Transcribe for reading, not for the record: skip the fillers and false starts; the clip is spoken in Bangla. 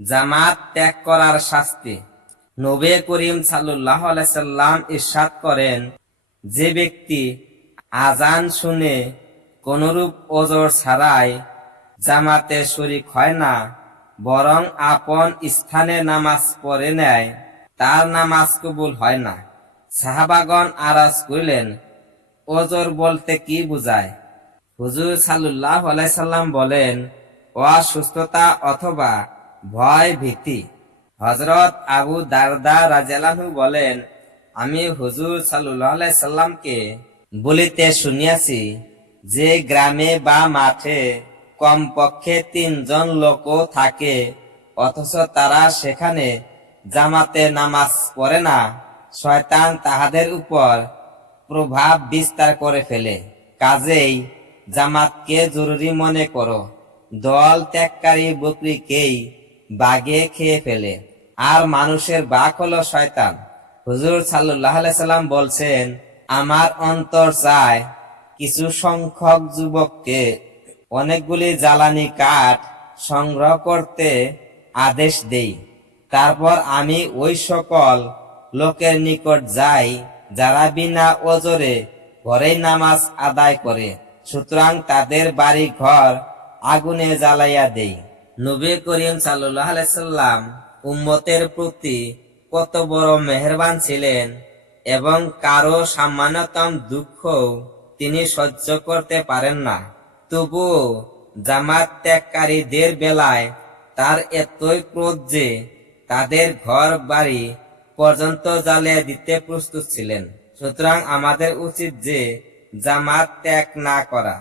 জামাত ত্যাগ করার শাস্তি। নবী করিম সাল্লাল্লাহু আলাইহি সাল্লাম ইরশাদ করেন, যে ব্যক্তি আজান শুনে কোনরূপ ওযর ছাড়াই জামাতে শরীক হয় না, বরং আপন স্থানে নামাজ পড়ে নেয়, তার নামাজ কবুল হয় না। সাহাবাগণ আরজ করিলেন, ওযর বলতে কি বুঝায়? হুজুর সাল্লাল্লাহু আলাইহি সাল্লাম বলেন, অসুস্থতা অথবা ভয় ভীতি। হযরত আবু দারদা রাদিয়াল্লাহু বলেন, আমি হুজুর সাল্লাল্লাহু আলাইহি সাল্লামকে বলিতে শুনিয়াছি, যে গ্রামে বা মাঠে কমপক্ষে 3 জন লোকও থাকে, অথচ তারা সেখানে জামাতে নামাজ পড়ে না, শয়তান তাহাদের উপর প্রভাব বিস্তার করে ফেলে। কাজেই জামাতকে জরুরি মনে করো। দল ত্যাগকারী বকরীকেই বাঘে খেয়ে ফেলে, আর মানুষের বাঘ হলো শয়তান। হুজুর সাল্লাল্লাহু আলাইহি সাল্লাম বলছেন, আমার অন্তর চায় কিছু সংখ্যক যুবককে অনেকগুলি জ্বালানি কাঠ সংগ্রহ করতে আদেশ দেই, তারপর আমি ওই সকল লোকের নিকট যাই যারা বিনা ওজরে ঘরেই নামাজ আদায় করে, সুতরাং তাদের বাড়ি ঘর আগুনে জ্বালাইয়া দেই। নবী করিম সাল্লাল্লাহু আলাইহি সাল্লাম উম্মতের প্রতি কত বড় মেহেরবান ছিলেন, এবং কারো সামান্যতম দুঃখ তিনি সহ্য করতে পারেন না। তবুও জামাত ত্যাগকারীদের বেলায় তার এতই ক্রোধ যে তাদের ঘর বাড়ি পর্যন্ত জ্বালিয়ে দিতে প্রস্তুত ছিলেন। সুতরাং আমাদের উচিত যে জামাত ত্যাগ না করা।